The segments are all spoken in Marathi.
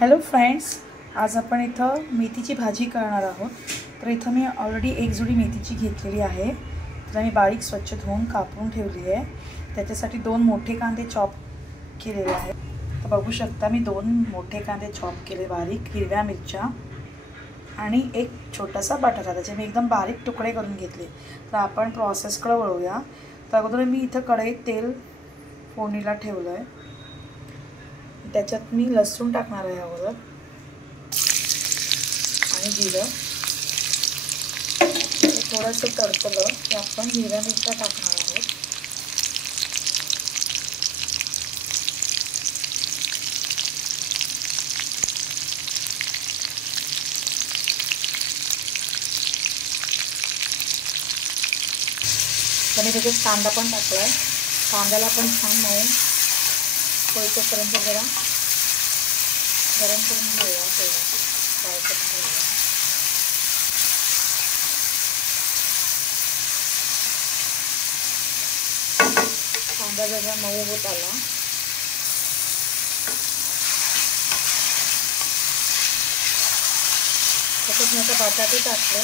हॅलो फ्रेंड्स, आज आपण इथं मेथीची भाजी करणार आहोत। तर इथं मी ऑलरेडी एक जुडी मेथीची घेतलेली आहे। तर मी बारीक स्वच्छ धुवून कापून ठेवली आहे। त्याच्यासाठी 2 मोठे कांदे चॉप केलेले आहेत। तर बघू शकता मी 2 मोठे कांदे चॉप केले, बारीक हिरव्या मिरच्या आणि एक छोटासा बटाटा, त्याचे मी एकदम बारीक तुकडे करून घेतले। तर आपण प्रोसेसकडे वळूया। तर अगोदर मी इथं कढईत तेल फोडणीला ठेवलं आहे। त्याच्यात मी लसूण टाकणार आहे अगोदर आणि जिरं। हे थोडंसं तडतलं की आपण हिरव्या मिरच्या टाकणार आहोत। तर मी त्याच्यात कांदा पण टाकला आहे। कांद्याला पण छान मऊ होईपर्यंत जरा गरम करून घेऊया, तेलात फ्राय करून घेऊया। कांदा जरा मऊ होत आला त्याच्यात मी आता बटाटे टाकले।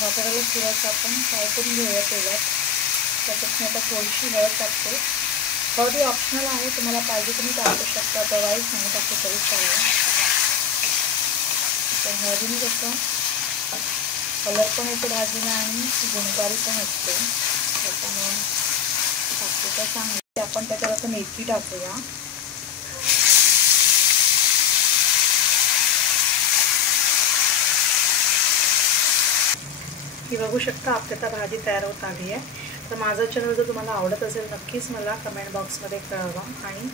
बटाट्याला थोडंसं आपण फ्राय करून घेऊया तेलात। त्याच्यात मी आता थोडीशी हळद टाकते। हळद ही ऑप्शनल आहे, तुम्हाला पाहिजे तुम्ही टाकू शकता, अदरवाईज नाही टाकू तरी चालेल। तर हळदीने कसं कलर पण येतो भाजीला आणि गुणकारी पण असते, त्याच्यामुळे टाकते तर चांगली। आपण त्याच्यात आता मेथी टाकूया। ही बघू शकता आपली आता भाजी तयार होत आली आहे। तर माझा चॅनल जर तुम्हाला आवडत असेल नक्कीच मला कमेंट बॉक्समध्ये कळवा आणि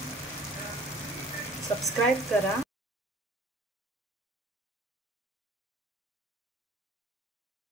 सबस्क्राईब करा